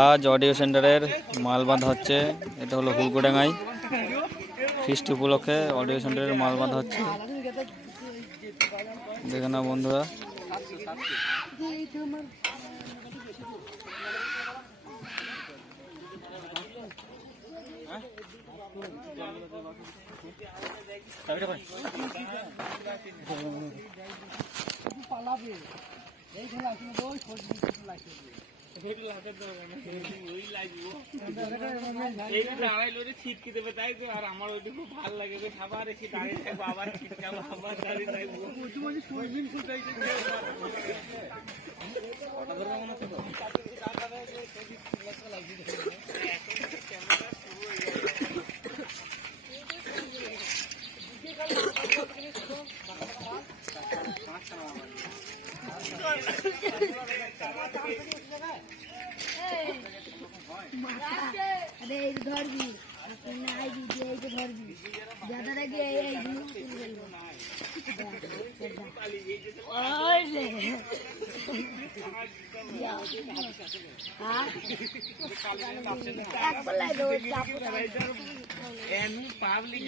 আজ অডিও সেন্টারের মাল বাঁধা হচ্ছে। এটা হলো হুলকুডাঙ্গায় ফিস্ট উপলক্ষে অডিও সেন্টারের মাল বাঁধা হচ্ছে। দেখে না বন্ধুরা, ছিটকে দেবে তাই তো। আর আমার ওইটা খুব ভালো লাগে, খাবার এসে দাঁড়িয়ে থাকবো, আবার ছিটকাবো, আবার দাঁড়িয়ে থাকবো। अरे धरबी आईबी धरबी ज्यादा लगे পাবলিক